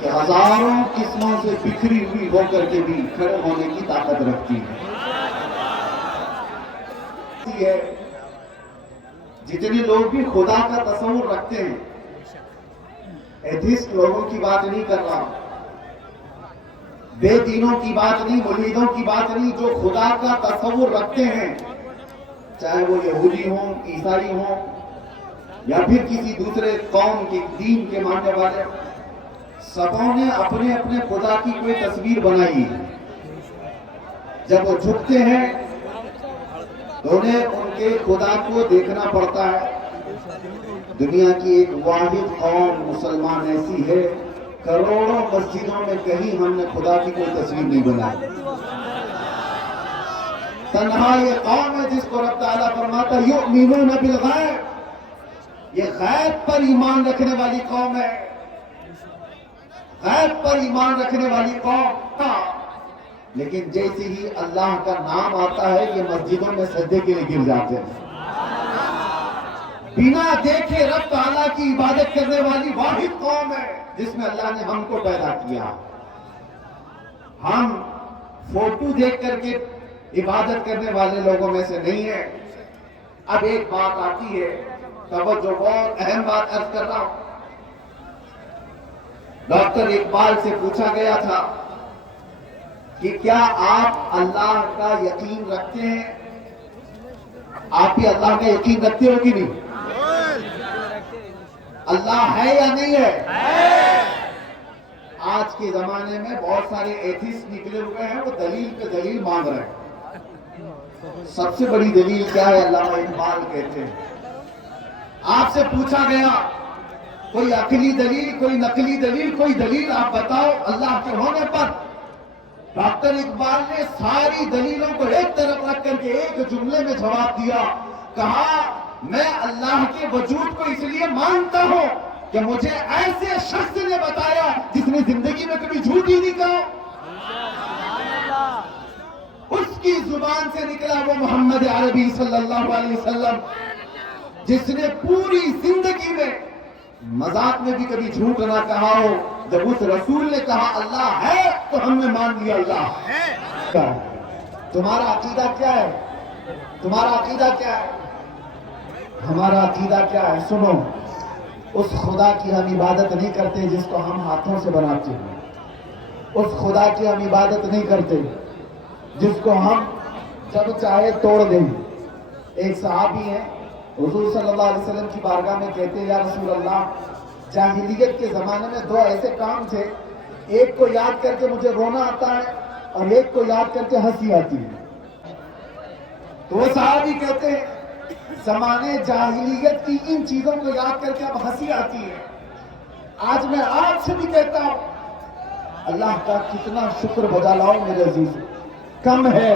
کہ ہزاروں قسموں سے بکھری ہوئی ہو کر کے بھی کھڑے ہونے کی طاقت رکھتی ہے. جتنے لوگ بھی خدا کا تصور رکھتے ہیں، ایتھیسٹ لوگوں کی بات نہیں کر رہا، بے دینوں کی بات نہیں، ملحدوں کی بات نہیں، جو خدا کا تصور رکھتے ہیں، چاہے وہ یہودی ہوں، عیسائی ہوں، یا پھر کسی دوسرے قوم کے دین کے ماننے والے، سبوں نے اپنے اپنے خدا کی کوئی تصویر بنائی. جب وہ جھکتے ہیں تو انہیں ان کے خدا کو دیکھنا پڑتا ہے. دنیا کی ایک واحد قوم مسلمان ایسی ہے، کروڑوں مسجدوں میں کہیں ہم نے خدا کی کوئی تصویر نہیں بنائی. تنہا یہ قوم ہے جس کو رب تعالیٰ فرماتا ہے یؤمنون بالغیب، یہ غیب پر ایمان رکھنے والی قوم ہے، غیب پر ایمان رکھنے والی قوم. لیکن جیسے ہی اللہ کا نام آتا ہے یہ مسجدوں میں سجدے کے لیے گر جاتے ہیں. بنا دیکھے رب تعالیٰ کی عبادت کرنے والی واحد قوم ہے جس میں اللہ نے ہم کو پیدا کیا. ہم فوٹو دیکھ کر کے عبادت کرنے والے لوگوں میں سے نہیں ہیں. اب ایک بات آتی ہے، توجہ، بہت اہم بات عرض کر رہا ہوں. ڈاکٹر اقبال سے پوچھا گیا تھا کہ کیا آپ اللہ کا یقین رکھتے ہیں؟ آپ بھی اللہ کا یقین رکھتے ہو کہ نہیں؟ اللہ ہے یا نہیں ہے؟ آج کے زمانے میں بہت سارے ایتھیسٹ نکلے ہوئے ہیں، وہ دلیل پہ دلیل مانگ رہے ہیں. سب سے بڑی دلیل کیا ہے؟ علامہ اقبال کہتے ہیں آپ سے پوچھا گیا کوئی عقلی دلیل، کوئی نقلی دلیل، کوئی دلیل آپ بتاؤ اللہ کے ہونے پر. ڈاکٹر اقبال نے ساری دلیلوں کو ایک طرف رکھ کر کے ایک جملے میں جواب دیا. کہا میں اللہ کے وجود کو اس لیے مانتا ہوں کہ مجھے ایسے شخص نے بتایا جس نے زندگی میں کبھی جھوٹ ہی نہیں کہا. اس کی زبان سے نکلا وہ محمد عربی صلی اللہ علیہ وسلم جس نے پوری زندگی میں مذاق میں بھی کبھی جھوٹ نہ کہا ہو. جب اس رسول نے کہا اللہ ہے تو ہم نے مان لیا اللہ ہے. تمہارا عقیدہ کیا ہے؟ تمہارا عقیدہ کیا ہے؟ ہمارا عقیدہ کیا ہے؟ سنو، اس خدا کی ہم عبادت نہیں کرتے جس کو ہم ہاتھوں سے بناتے ہیں. اس خدا کی ہم عبادت نہیں کرتے جس کو ہم جب چاہے توڑ دیں. ایک صحابی ہیں، حضور صلی اللہ علیہ وسلم کی بارگاہ میں کہتے ہیں یا رسول اللہ، جاہلیت کے زمانے میں دو ایسے کام تھے، ایک کو یاد کر کے مجھے رونا آتا ہے اور ایک کو یاد کر کے ہنسی آتی ہے. تو وہ صحابی کہتے ہیں زمانے جاہلیت کی ان چیزوں کو یاد کر کے اب ہنسی آتی ہے. آج میں آپ سے بھی کہتا ہوں اللہ کا کتنا شکر بجا لاؤ میرے عزیز. کم ہے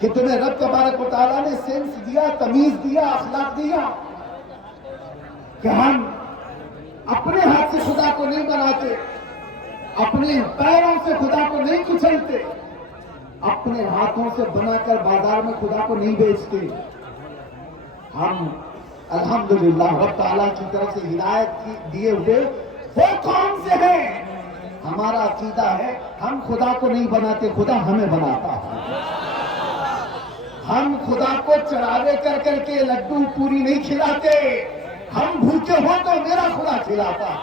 کہ تمہیں رب تبارک و تعالیٰ نے سینس دیا، تمیز دیا، اخلاق دیا کہ ہم اپنے ہاتھ سے خدا کو نہیں بناتے، اپنے پیروں سے خدا کو نہیں کچلتے، اپنے ہاتھوں سے بنا کر بازار میں خدا کو نہیں بیچتے. ہم الحمدللہ رب تعالیٰ کی طرف سے ہدایت دیے ہوئے وہ قوم سے ہیں. ہمارا عقیدہ ہے ہم خدا کو نہیں بناتے، خدا ہمیں بناتا ہے. ہم خدا کو چڑھاوے کر کر کے لڈو پوری نہیں کھلاتے. ہم بھوکے ہو تو میرا خدا کھلاتا ہے.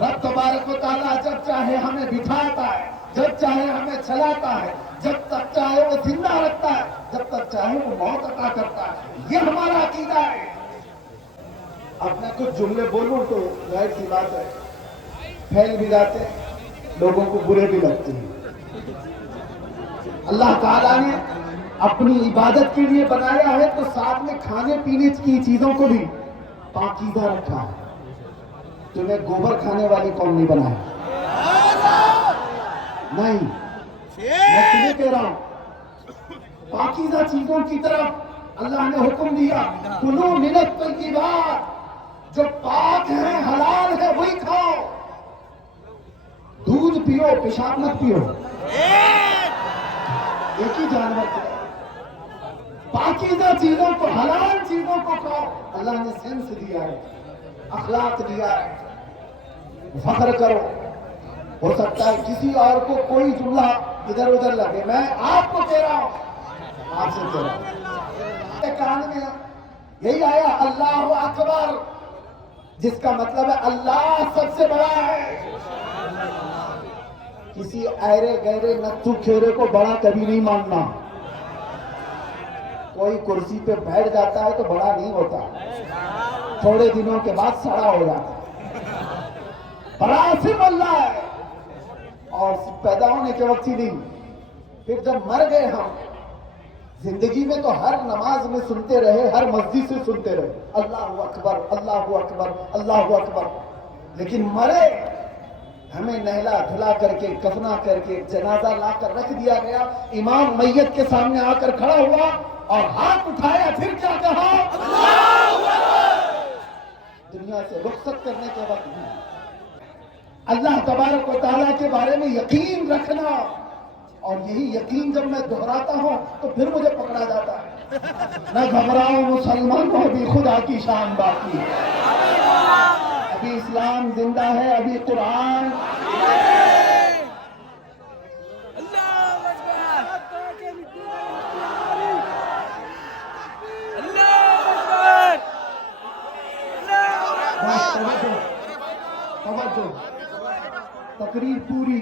رب تبارک و تعالیٰ جب چاہے ہمیں بٹھاتا ہے، جب چاہے ہمیں چلاتا ہے، جب تک چاہے وہ زندہ رکھتا ہے، جب تک چاہے وہ موت عطا کرتا ہے. یہ ہمارا عقیدہ ہے. اب میں کچھ جملے بولوں تو ظاہر سی بات ہے پھیل بھی جاتے ہیں، لوگوں کو برے بھی لگتے ہیں. اللہ تعالیٰ نے اپنی عبادت کے لیے بنایا ہے تو ساتھ میں کھانے پینے کی چیزوں کو بھی پاکیزہ رکھا ہے. تمہیں گوبر کھانے والی قوم نہیں بنایا. نہیں، میں تمہیں کہہ رہا ہوں پاکیزہ چیزوں کی طرف اللہ نے حکم دیا. کلوا من الطیبات، جو پاک ہے، حلال ہے، وہی کھاؤ. دودھ پیو، پیشاب مت پیو. ایک ہی جانور سے پاکیزہ چیزوں کو، حلال چیزوں کو کھاؤ. اللہ نے سینس دیا ہے. اخلاق دیا ہے، فخر کرو. ہو سکتا ہے کسی اور کو کوئی جملہ ادھر ادھر لگے، میں آپ کو کہہ رہا ہوں، آپ سے کہہ رہا ہوں. کان میں یہی آیا اللہ اکبر، جس کا مطلب ہے اللہ سب سے بڑا ہے. کسی ایرے گہرے نتھو کھیرے کو بڑا کبھی نہیں ماننا. کوئی کرسی پہ بیٹھ جاتا ہے تو بڑا نہیں ہوتا، تھوڑے دنوں کے بعد سڑا ہو جاتا ہے. بڑا صرف اللہ ہے، اور پیدا ہونے کے وقت ہی نہیں، پھر جب مر گئے ہم، زندگی میں تو ہر نماز میں سنتے رہے، ہر مسجد سے سنتے رہے اللہ اکبر اللہ اکبر اللہ اکبر، لیکن مرے ہمیں نہلا دھلا کر کے کفنا کر کے جنازہ لا کر رکھ دیا گیا. امام میت کے سامنے آ کر کھڑا ہوا اور ہاتھ اٹھایا، پھر کیا کہا؟ دنیا سے رخصت کرنے کے وقت بھی اللہ تبارک و تعالیٰ کے بارے میں یقین رکھنا، اور یہی یقین جب میں دہراتا ہوں تو پھر مجھے پکڑا جاتا ہے. نہ گھبراؤ مسلمانوں، ابھی خدا کی شان باقی ہے، ابھی اسلام زندہ ہے، ابھی قرآن. تقریر پوری،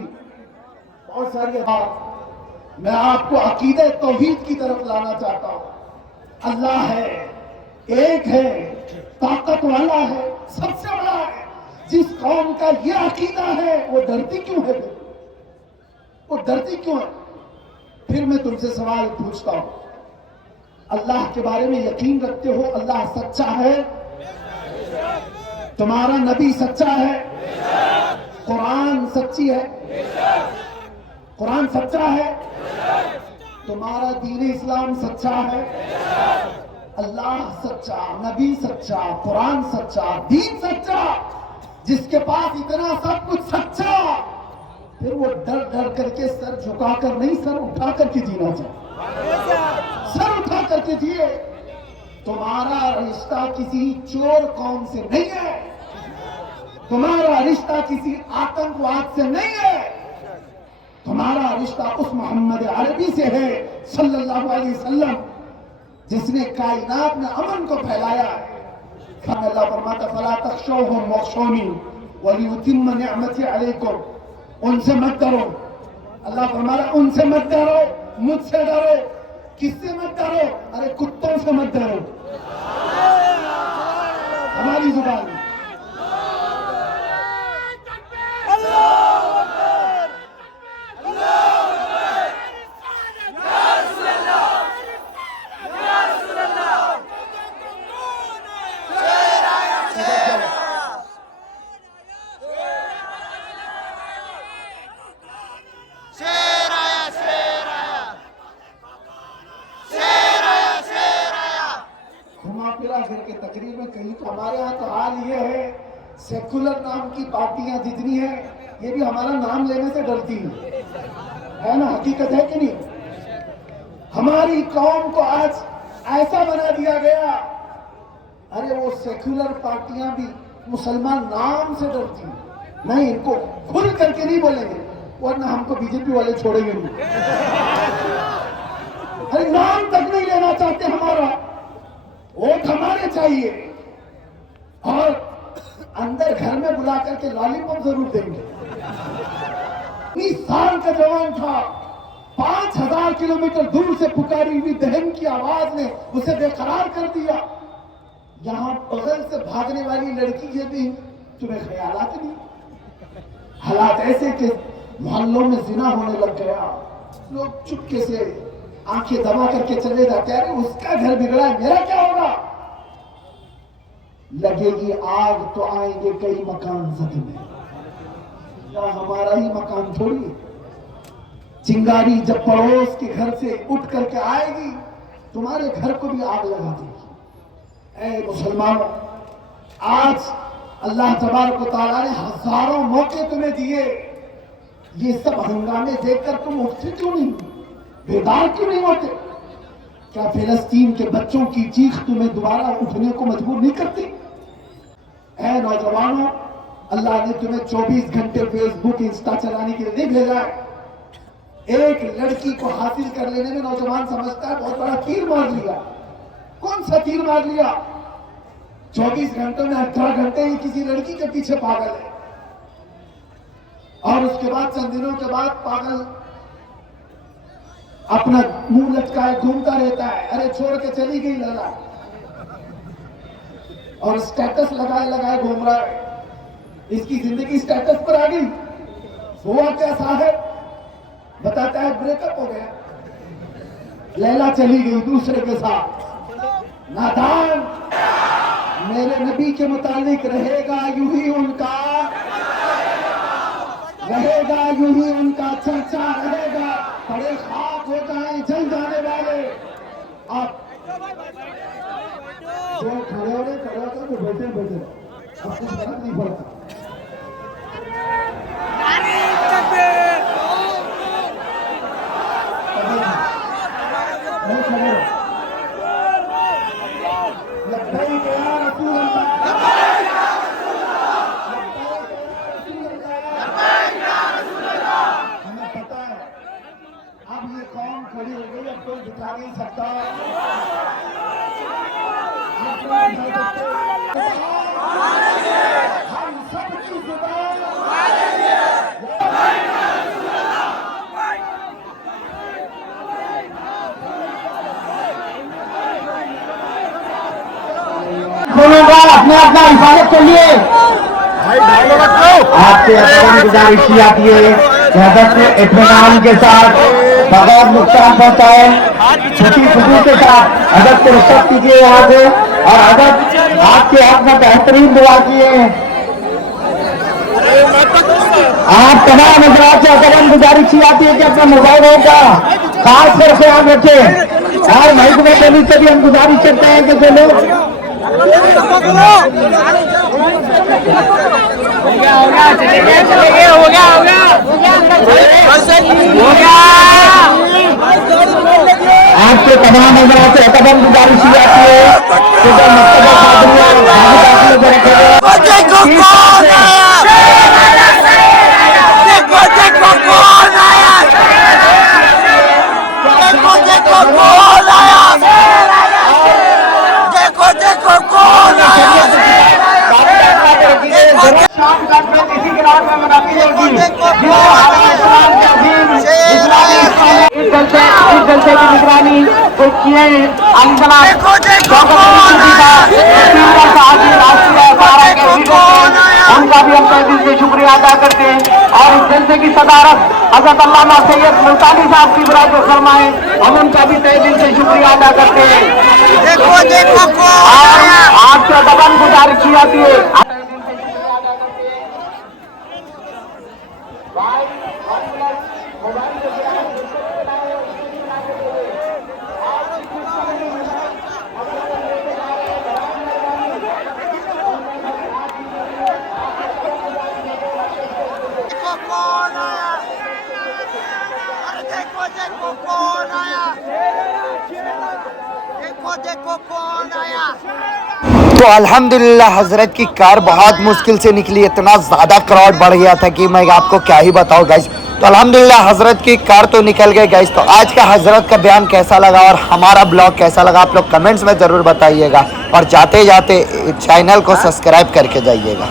بہت ساری بات میں آپ کو عقیدہ توحید کی طرف لانا چاہتا ہوں. اللہ ہے، ایک ہے، طاقت والا ہے، سب سے بڑا ہے. جس قوم کا یہ عقیدہ ہے وہ ڈرتی کیوں ہے؟ وہ ڈرتی کیوں ہے؟ پھر میں تم سے سوال پوچھتا ہوں، اللہ کے بارے میں یقین رکھتے ہو اللہ سچا ہے؟ تمہارا نبی سچا ہے؟ قرآن سچی ہے؟ قرآن سچا ہے؟ تمہارا دین اسلام سچا ہے؟ اللہ سچا، نبی سچا، قرآن سچا، دین سچا. جس کے پاس اتنا سب کچھ سچا، پھر وہ ڈر ڈر کر کے سر جھکا کر نہیں، سر اٹھا کر کے جینا چاہیے. سر اٹھا کر کے جیے. تمہارا رشتہ کسی چور قوم سے نہیں ہے، تمہارا رشتہ کسی آتنکواد سے نہیں ہے، تمہارا رشتہ اس محمد عربی سے ہے صلی اللہ علیہ وسلم، جس نے کائنات میں امن کو پھیلایا ہے. اللہ فرماتا فلا تخشوهم واخشوني وليتم نعمتي عليكم. ان سے مت ڈرو، اللہ فرماتا ان سے مت ڈرو، مجھ سے ڈرو. کس سے مت ڈرو؟ ارے کتوں سے مت ڈرو. ہماری زبان میں تقریر میں کہیں تو ہمارے ہاں تو حال یہ ہے، سیکولر نام کی پارٹیاں جتنی ہیں یہ بھی ہمارا نام لینے سے ڈرتی ہیں، ہے نا؟ حقیقت ہے کہ نہیں؟ ہماری قوم کو آج ایسا بنا دیا گیا، ارے وہ سیکولر پارٹیاں بھی مسلمان نام سے ڈرتی ہیں. نہیں، ان کو کھل کر کے نہیں بولیں گے ورنہ ہم کو بی جے پی والے چھوڑیں گے نہیں. ارے نام تک نہیں لینا چاہتے ہمارا، ووٹ ہمارے چاہیے، اور اندر گھر میں بلا کر کے لالی پاپ ضرور دیں گے. 20 سال کا جوان تھا، 5000 کلومیٹر دور سے پکاری ہوئی بہن کی آواز نے اسے بے قرار کر دیا. یہاں بغل سے بھاگنے والی لڑکی یہ بھی تمہیں خیالات نہیں؟ حالات ایسے کہ محلوں میں زنا ہونے لگ گیا، لوگ چپکے سے آنکھیں دبا کر کے چلے جاتے ہیں، اس کا گھر بگڑا ہے، میرا کیا ہوگا؟ لگے گی آگ تو آئیں گے کئی مکان زد میں، یا ہمارا ہی مکان تھوڑی. چنگاری جب پڑوس کے گھر سے اٹھ کر کے آئے گی تمہارے گھر کو بھی آگ لگا دے گی. اے مسلمانوں، آج اللہ تبارک و تعالیٰ نے ہزاروں موقع تمہیں دیے، یہ سب ہنگامے دیکھ کر تم اٹھتے کیوں نہیں؟ بیدار کیوں نہیں ہوتے؟ کیا فلسطین کے بچوں کی چیخ تمہیں دوبارہ اٹھنے کو مجبور نہیں کرتی؟ اے نوجوانوں، اللہ نے تمہیں 24 گھنٹے فیس بک انسٹا چلانے کے لیے نہیں بھیجا ہے. ایک لڑکی کو حاصل کر لینے میں نوجوان سمجھتا ہے بہت بڑا تیر مار لیا. کون سا تیر مار لیا؟ 24 گھنٹوں میں 18 گھنٹے ہی کسی لڑکی کے پیچھے پاگل ہے، اور اس کے بعد چند دنوں کے بعد پاگل اپنا منہ لٹکائے گھومتا رہتا ہے. ارے چھوڑ کے چلی گئی لالا، اور اسٹیٹس لگائے گھوم رہا ہے. اس کی زندگی اسٹیٹس پر آ گئی. ہوا کیا صاحب؟ بتاتا ہے بریک اپ ہو گیا، لیلا چلی گئی دوسرے کے ساتھ. نادان، میرے نبی کے متعلق رہے گا یوں ہی ان کا چرچا رہے گا. بڑے خاک ہو جائیں جل جانے والے. آپ جو کھڑے ہوتے وہ بیٹھے اب کچھ فرق نہیں پڑتا. لبیک یا رسول اللہ، ہمیں پتا ہے اب یہ قوم کھڑی ہو گئی، اب کوئی بٹھا نہیں سکتا. ہم سب کی زبان بولوں گا. اپنا حفاظت کے لیے آپ سے گزارش کی جاتی ہے کہ حضرت اطمینان کے ساتھ بغیر نقصان پہنچائے چھوٹی خطوط کے ساتھ حضرت کو رخصت کیجیے یہاں سے. اور حضرت آپ کے حق میں بہترین دعا کیے ہیں. آپ تمام حضرات سے قدم گزارش کی جاتی ہے کہ اپنا موبائلوں کا خاص کر خیال رکھیں. اور محکمہ پولیس سے بھی ہم گزارش کرتے ہیں کہ جو لوگ آپ کے تمام حضرات سے قدم گزارش کی جاتی ہے کہ جو مکتبہ خادمیہ داخلے میں رکھے گئے اسی کے رات میں منعقد ہوگی. اس جلسے کی نگرانی کیے علی جناب ان کا بھی ہم تہ دل سے شکریہ ادا کرتے ہیں. اور اس جلسے کی صدارت حضرت علامہ سید ملتانی صاحب کی برائے کو فرمائیں، ہم ان کا بھی تہ دل سے شکریہ ادا کرتے ہیں. آپ سے دبن گزارش کی جاتی ہے. تو الحمدللہ حضرت کی کار بہت مشکل سے نکلی. اتنا زیادہ کراؤڈ بڑھ گیا تھا کہ میں آپ کو کیا ہی بتاؤں گائز. تو الحمدللہ حضرت کی کار تو نکل گئی گائز. تو آج کا حضرت کا بیان کیسا لگا اور ہمارا بلاگ کیسا لگا آپ لوگ کمنٹس میں ضرور بتائیے گا. اور جاتے جاتے چینل کو سبسکرائب کر کے جائیے گا.